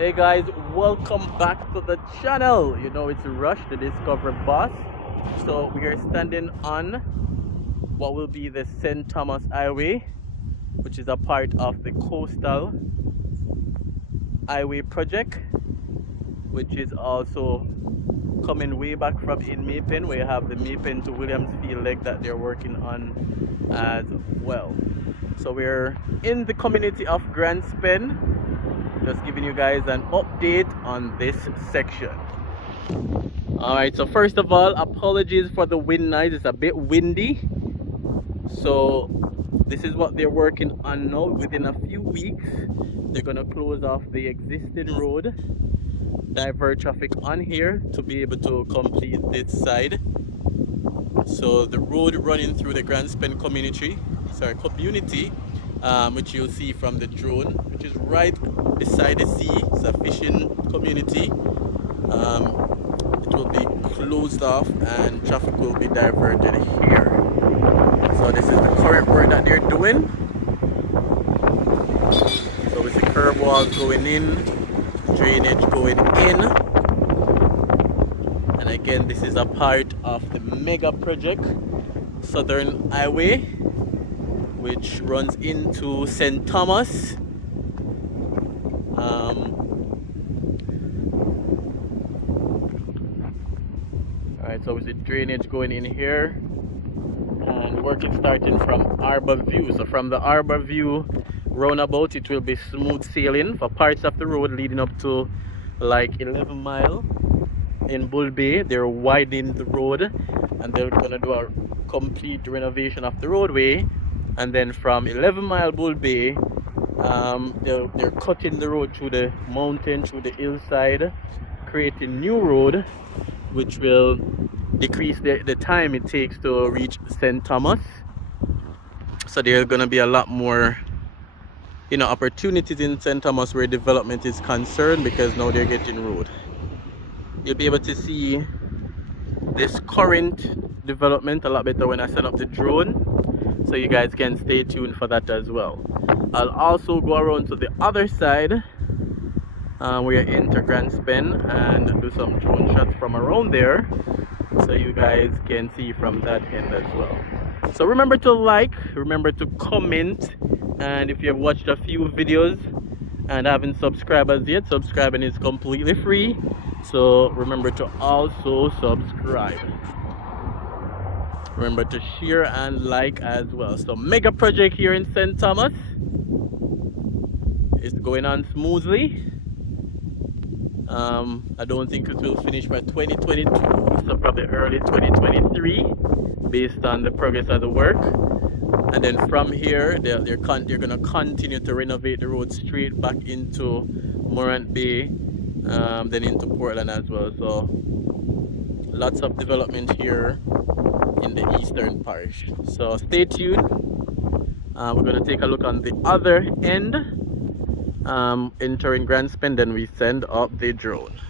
Hey guys, welcome back to the channel. You know it's Rush, the Discover Boss. So we are standing on what will be the St. Thomas Highway, which is a part of the Coastal Highway project, which is also coming way back from in Mapen, where you have the Mapen to Williamsfield leg that they're working on as well. So we're in the community of Grand Spen, just giving you guys an update on this section. Alright, so first of all, apologies for the wind noise. It's a bit windy. So this is what they're working on now. Within a few weeks, they're gonna close off the existing road, divert traffic on here to be able to complete this side. So the road running through the Grand Spen community, which you'll see from the drone, which is right beside the sea. It's a fishing community. It will be closed off and traffic will be diverted here. So this is the current work that they're doing. So we see curb walls going in, drainage going in. And again, this is a part of the mega project, Southern Highway, which runs into St. Thomas. Alright, so we see drainage going in here, and work is starting from Arbor View. So from the Arbor View roundabout, it will be smooth sailing for parts of the road leading up to like 11 Mile in Bull Bay. They're widening the road and they're gonna do a complete renovation of the roadway. And then from 11 Mile Bull Bay, they're cutting the road through the mountain, through the hillside, creating new road, which will decrease the time it takes to reach St. Thomas. So there's gonna be a lot more, opportunities in St. Thomas where development is concerned, because now they're getting road. You'll be able to see this current development a lot better when I set up the drone, so you guys can stay tuned for that as well. I'll also go around to the other side where you enter Grand Spen and do some drone shots from around there, so you guys can see from that end as well. So remember to like, remember to comment, and if you have watched a few videos and haven't subscribed as yet, subscribing is completely free. So remember to also subscribe. Remember to share and like as well. So mega project here in St. Thomas is going on smoothly. I don't think it will finish by 2022, so probably early 2023, based on the progress of the work. And then from here, they're gonna continue to renovate the road straight back into Morant Bay, then into Portland as well. So lots of development here in the eastern parish. So stay tuned. We're gonna take a look on the other end, entering Grand Spen, then we send up the drone.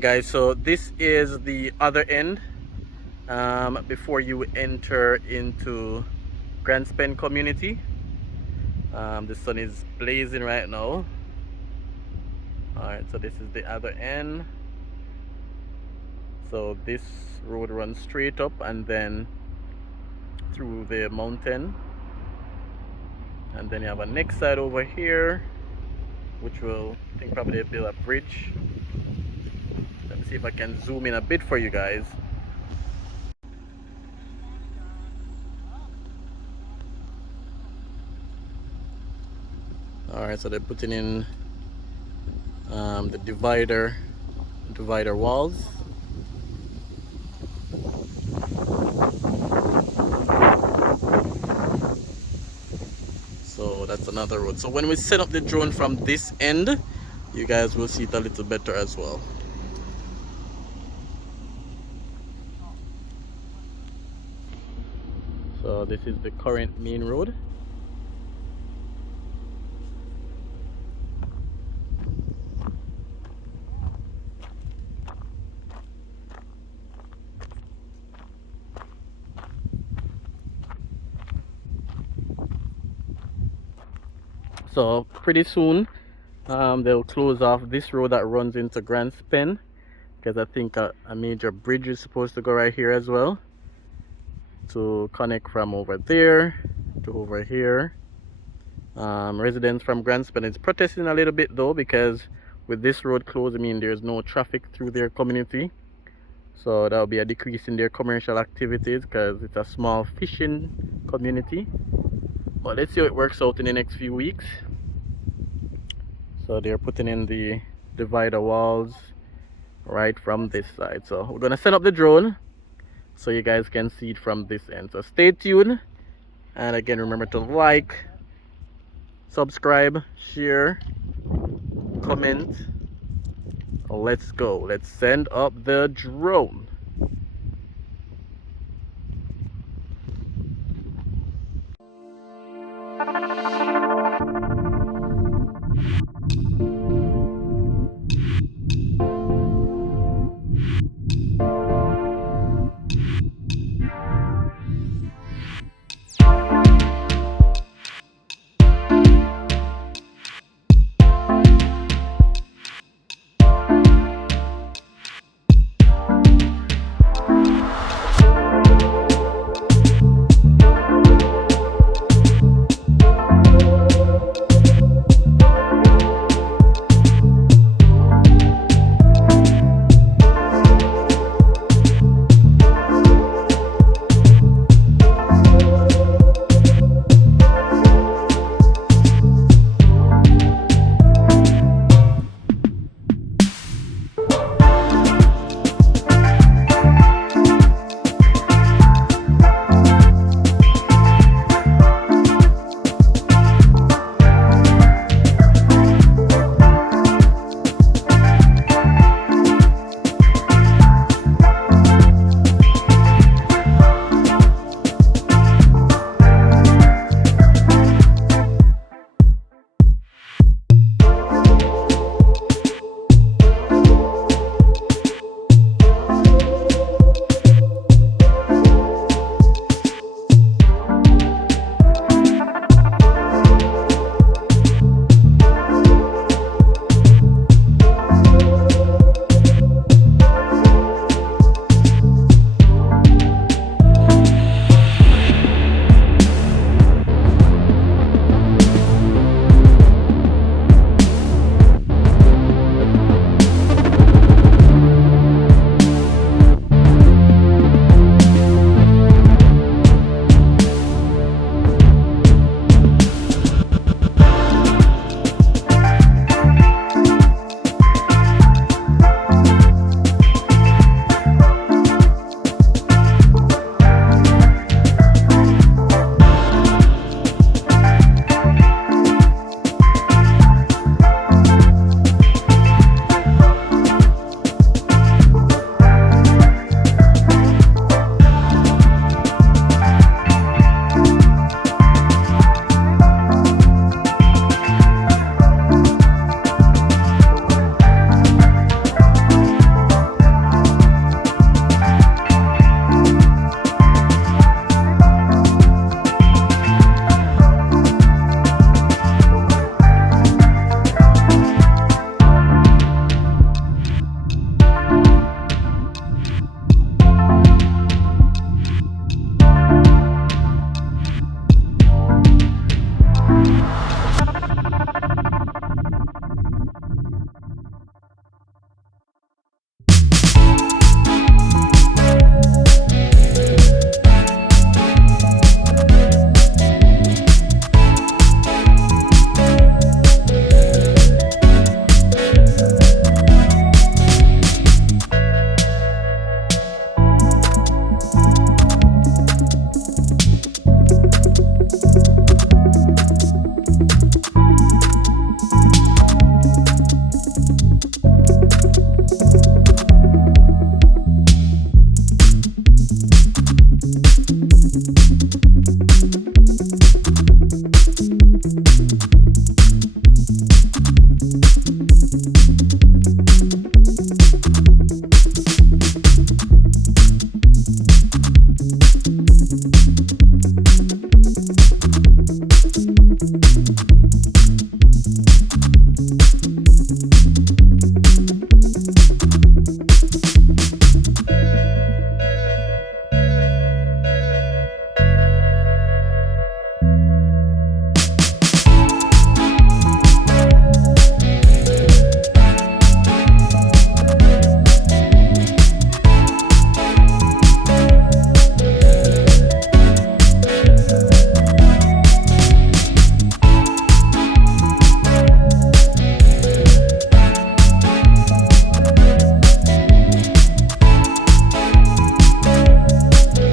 Guys, so this is the other end before you enter into Grand Spend community. The sun is blazing right now. Alright, so this is the other end. So this road runs straight up and then through the mountain, and then you have a next side over here which will, I think, probably build a bridge. Let me see if I can zoom in a bit for you guys. Alright, so they're putting in the divider walls. So that's another road. So when we set up the drone from this end, you guys will see it a little better as well. So this is the current main road. So pretty soon they'll close off this road that runs into Grand Spend, because I think a major bridge is supposed to go right here as well to connect from over there to over here. Residents from Grand Spend is protesting a little bit though, because with this road closed, I mean there's no traffic through their community, so that'll be a decrease in their commercial activities because it's a small fishing community. But let's see how it works out in the next few weeks. So they're putting in the divider walls right from this side. So we're gonna set up the drone so you guys can see it from this end. So stay tuned, and again, remember to like, subscribe, share, comment. Let's go. Let's send up the drone.